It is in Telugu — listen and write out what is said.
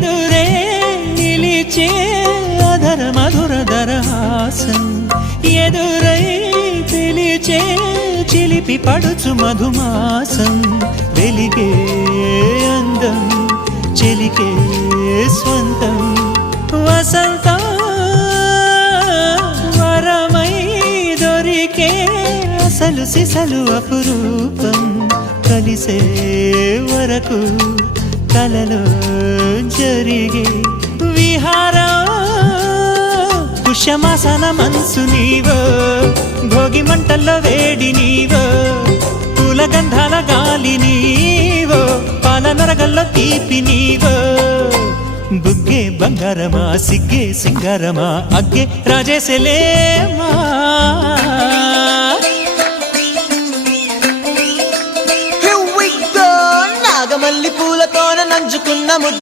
ఎదురే నిలిచే అధర మధుర దరహాసం ఎదురై పిలిచే చిలిపి పడుచు మధుమాసం వెలిగే అందం చెలికే స్వంతం వసంతం వరమై దొరికే అసలు సిసలు అపురూపం కలిసే వరకు కలలో జరిగే విహారం పుష్యమాసన మనసు నీవో భోగి మంటల్లో వేడి నీవో పూల గంధాల గాలి నీవో పాల నరగల్లో తీపి నీవో బుగ్గే బంగారమా సిగ్గే సింగారమా అగ్గే రాజేసలేమా నాగమల్లి పూలతోన నంచుకున్న